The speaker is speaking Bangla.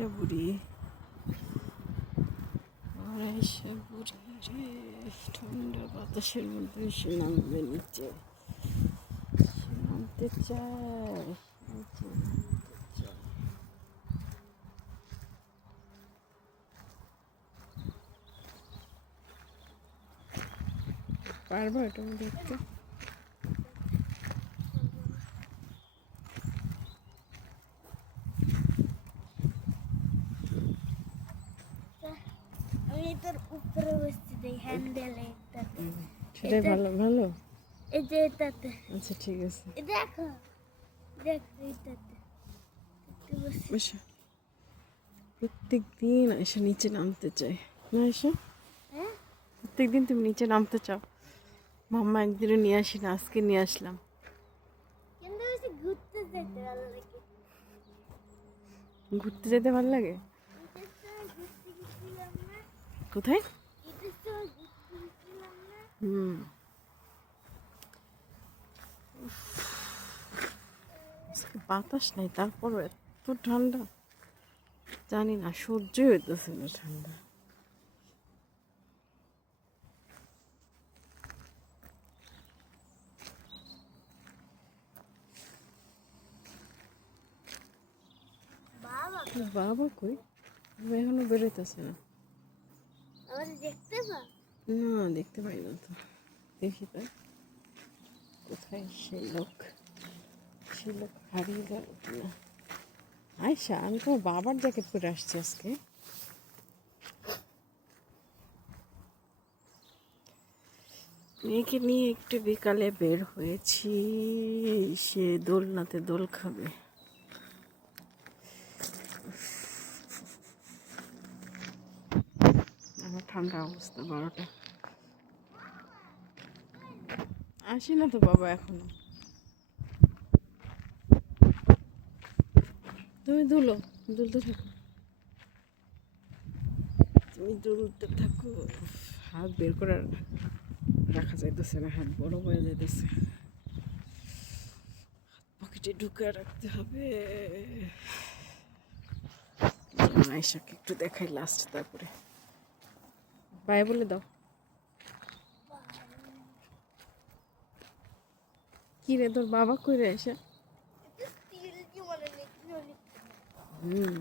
আয়সা বুড়ি আয়সা বুড়ি রে, ঠান্ডা বাতাসের মধ্যে সে নামবে নিচে, সে নামতে চায় নিচে নামতে চায়। পারবো এটা দেখতে? আমি তোর উপরে বসছি দেই হ্যান্ডেলে এটাতে। সেটাই ভালো ভালো। এই যে এটাতে। আচ্ছা ঠিক আছে, এই দেখো দেখ এইটাতে বসে প্রত্যেক দিন এসে নিচে নামতে চাই না? এসে হ্যাঁ প্রত্যেক দিন তুমি নিচে নামতে চাও। মাম্মা একদিনও নিয়ে আসি না, আজকে নিয়ে আসলাম। কিন্তু বেশি ঘুরতে যেতে ভালো লাগে। ঘুরতে যেতে ভালো লাগে? ঈদের সময় ঘুরতে গেছিলাম না? কোথায়? ঈদের সময় ঘুরতে গেছিলাম না? আজকে বাতাস নাই, তারপরও এত ঠান্ডা, জানি না, সহ্যই হইতেছে না ঠান্ডা। বাবা বাবা কই? বাবা এখনো বেরোইতেছে না। আমার দেখতে পা না, দেখতে পাই না তো। দেখি তাই, কোথায় সেই লোক? সেই লোক হারিয়ে গেল কিনা। আয়সা, আমি তোমার বাবার জ্যাকেট পরে আসছি আজকে। মেয়েকে নিয়ে একটু বিকালে বের হয়েছি, সে দোলনাতে দোল খাবে। আমার ঠান্ডা অবস্থা, 12টা। আসি না তো বাবা এখনো। তুমি দুলো, দুলতে থাকো, তুমি দুলতে থাকো। হাত বের করে রাখা যাইতেছে না, হাত বড় হয়ে যাইতেছে, পকেটে ঢুকে রাখতে হবে। আয়সাকে একটু দেখাই লাস্ট, তারপরে বাই বলে দাও। কি রে, তোর বাবা কই রে? এসে স্টিল কি মনে নেই হুম